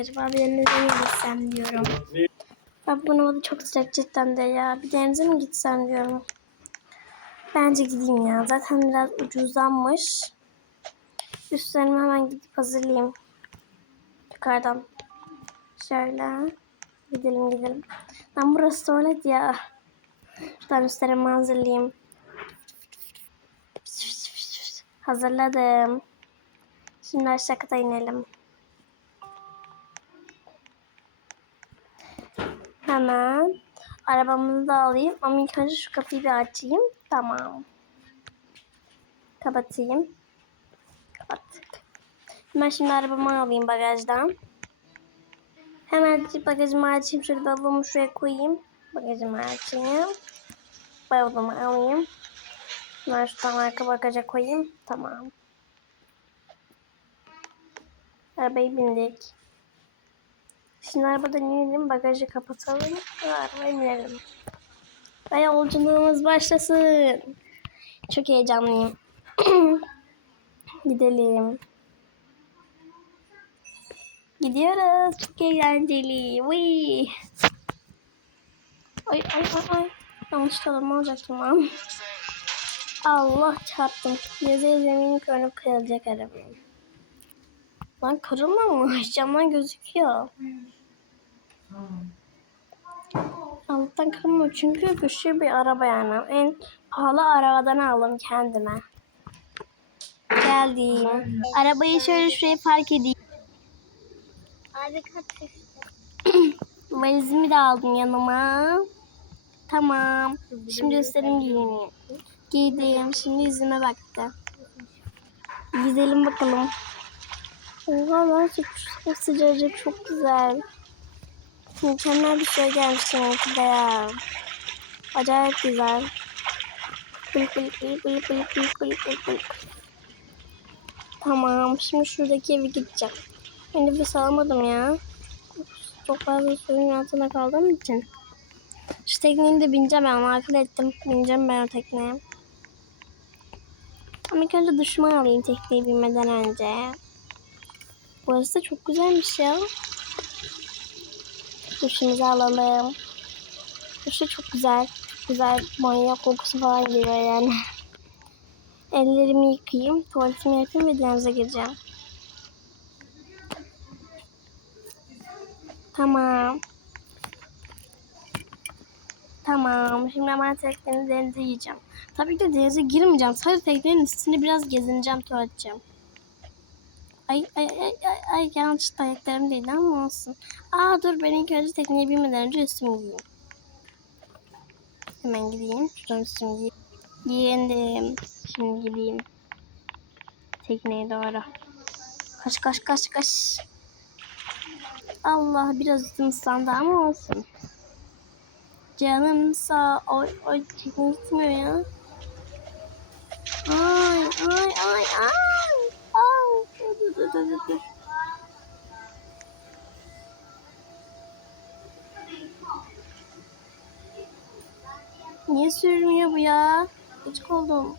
Acaba bir denize mi gitsem diyorum. Ya bu havada çok sıcak cidden de ya. Bir denize mi gitsem diyorum. Bence gideyim ya. Zaten biraz ucuzlanmış. Üstlerimi hemen gidip hazırlayayım. Yukarıdan. Şöyle. Gidelim gidelim. Ben burası tuvalet ya. Şuradan üstlerimi hazırlayayım. Hazırladım. Şimdi aşağı kata inelim. Hemen arabamızı da alayım. Ama ilk önce şu kapıyı bir açayım. Tamam. Kapatayım. Kapattık. Hemen şimdi arabamı alayım bagajdan. Hemen bagajımı açayım. Şöyle bavulumu şuraya koyayım. Bagajımı açayım. Bavulumu alayım. Hemen şuradan arka bagaja koyayım. Tamam. Arabayı bindik. Şimdi arabadan inelim. Bagajı kapatalım. Ve arabaya binelim. Ve yolculuğumuz başlasın. Çok heyecanlıyım. Gidelim. Gidiyoruz. Çok eğlenceli. Vay. Ay ay ay ay. Yanlış çalım olacaktım lan. Allah çarptım. Yüzey zemin körünüp kırılacak arabayım. Lan kırılmamış. Camdan gözüküyor. Alttan kırılmıyor çünkü güçlü bir araba yani. En pahalı arabadan aldım kendime. Geldim. Arabayı şöyle şuraya park edeyim. Harika. Valizimi de aldım yanıma. Tamam. Şimdi üstlerimi giyineyim. Giydim. Şimdi yüzüme baktı. Gidelim bakalım. Oha çok, sıcacık çok güzel. Mükemmel bir şey gelmiş de ya. Acayip güzel. Bıyık bıyık bıyık bıyık bıyık bıyık bıyık bıyık bıyık. Tamam. Şimdi şuradaki eve gideceğim. Ben nefes alamadım ya. Çok fazla suyun altında kaldığım için. Şu tekneyi de bineceğim ben. Akıl ettim. Bineceğim ben o tekneye. Ama ilk önce duşumu alayım tekneyi binmeden önce. Burası da çok güzelmiş ya. Duşumuzu alalım. Duş da çok güzel. Çok güzel manyak kokusu falan geliyor yani. Ellerimi yıkayayım, tuvaletimi yapayım ve denize gireceğim. Tamam. Tamam. Şimdi hemen teknenin denize yiyeceğim. Tabii ki de denize girmeyeceğim. Sadece teknenin üstünde biraz gezineceğim, tuvaleteceğim. Ay ay ay ay ay yanlış ayaklarım değil ama olsun. Aa dur ben ilk önce tekneye binmeden önce üstümü giyeyim. Hemen gideyim. Şuradan üstümü giyeyim. Giyindim. Şimdi gideyim. Tekneye doğru. Kaç kaç kaç kaç. Allah biraz üstüm ıslandı ama olsun. Canım sağ oy oy tekne gitmiyor ya. Ay ay ay. Ay. Dur dur dur dur. Niye sürmüyor bu ya? Gıcık oldum.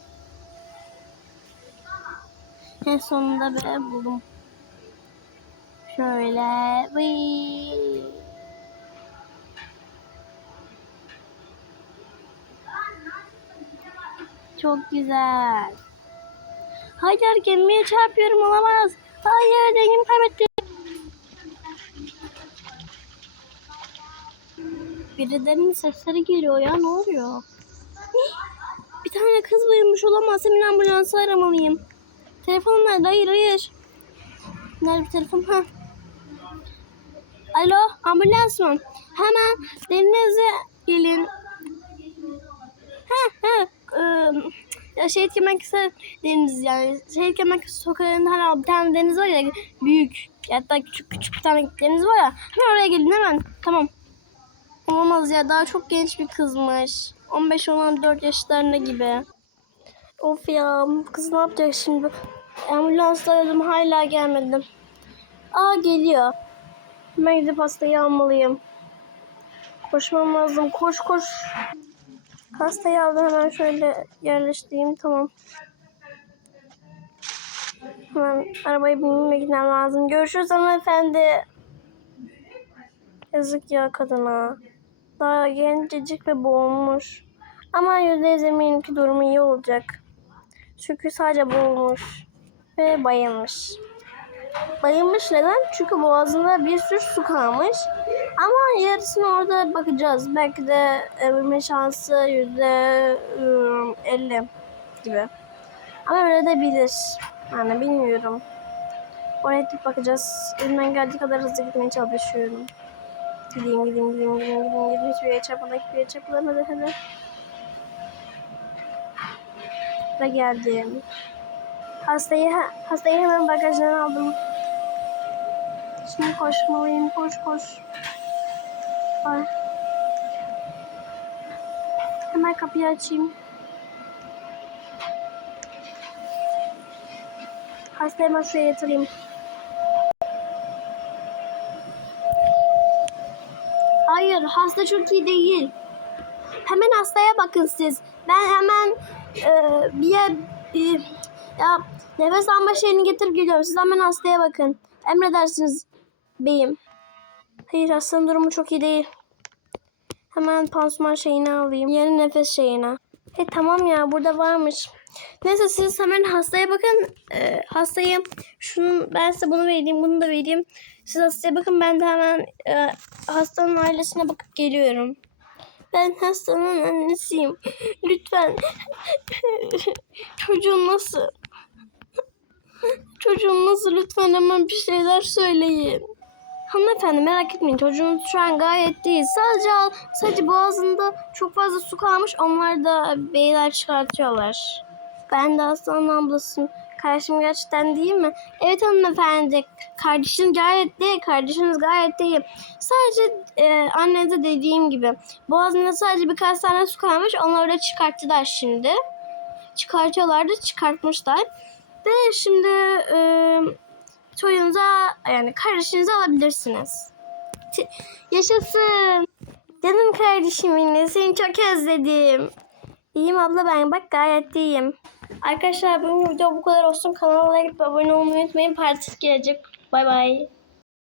En sonunda be buldum. Şöyle. Vıy. Çok güzel. Hayır gemiye çarpıyorum olamaz. Hayır dengemi kaybettim. Birilerinin sesleri geliyor ya ne oluyor? Bir tane kız bayılmış olamaz. Hemen ambulansı aramalıyım. Telefonum nerede? Hayır hayır. Nerede bir telefon? Ha. Alo ambulans mı? Hemen denize gelin. Ha ha. ıı, ya şehit kemerkesi deniz yani. Şehit kemerkesi sokağında hani bir tane deniz var ya büyük. Hatta küçük küçük bir tane deniz var ya. Hemen oraya gelin hemen. Tamam. Olamaz ya daha çok genç bir kızmış. 15-14 yaşlarında gibi. Of ya bu kız ne yapacak şimdi? Ambulansla aradım hala gelmedi. Aa geliyor. Hemen gidip hastayı almalıyım. Koşmam lazım. Koş koş. Hastayı aldım hemen şöyle yerleştireyim. Tamam. Hemen arabayı binmeye gitmem lazım. Görüşürüz hanımefendi. Yazık ya kadına. Daha gencecik ve boğulmuş. Ama yüzde yüz eminim ki durumu iyi olacak. Çünkü sadece boğulmuş ve bayılmış. Bayılmış neden? Çünkü boğazında bir sürü su kalmış. Ama yarısını orada bakacağız. Belki de ölme şansı yüzde ıı, elli gibi. Ama öyle de bilir. Yani bilmiyorum. Oraya gidip bakacağız. Elimden geldiği kadar hızlı gitmeye çalışıyorum. Gideyim gideyim gideyim gideyim gideyim gideyim. Hiçbir yere çarpmadan hiçbir yere çarpmadan hadi hadi. Ve geldim. Hastayı, hastayı hemen bagajdan aldım. Şimdi koşmalıyım. Koş koş. Ay. Hemen kapıyı açayım. Hastayı hemen şuraya yatırayım. Hayır, hasta çok iyi değil. Hemen hastaya bakın siz. Ben hemen e, bir bir, ya nefes alma şeyini getirip geliyorum. Siz hemen hastaya bakın. Emredersiniz beyim. Hayır hastanın durumu çok iyi değil. Hemen pansuman şeyini alayım. Yeni nefes şeyine. He tamam ya burada varmış. Neyse siz hemen hastaya bakın. Ee, hastayı şunun ben size bunu vereyim bunu da vereyim. Siz hastaya bakın ben de hemen e, hastanın ailesine bakıp geliyorum. Ben hastanın annesiyim. Lütfen. Çocuğun nasıl? Çocuğun nasıl? Lütfen hemen bir şeyler söyleyin. Hanımefendi merak etmeyin çocuğunuz şu an gayet değil. Sadece sadece boğazında çok fazla su kalmış. Onlar da beyler çıkartıyorlar. Ben de hastanın ablasıyım. Kardeşim gerçekten değil mi? Evet hanımefendi. Kardeşin gayet değil. Kardeşiniz gayet değil. Sadece e, annenize dediğim gibi. Boğazında sadece birkaç tane su kalmış. Onları da çıkarttılar şimdi. Çıkartıyorlardı. Çıkartmışlar. Ve şimdi e, çocuğunuza yani kardeşinizi alabilirsiniz. Yaşasın. Canım kardeşim yine seni çok özledim. İyiyim abla ben bak gayet iyiyim. Arkadaşlar bugün video bu kadar olsun. Kanala like abone olmayı unutmayın. Partisi gelecek. Bay bay.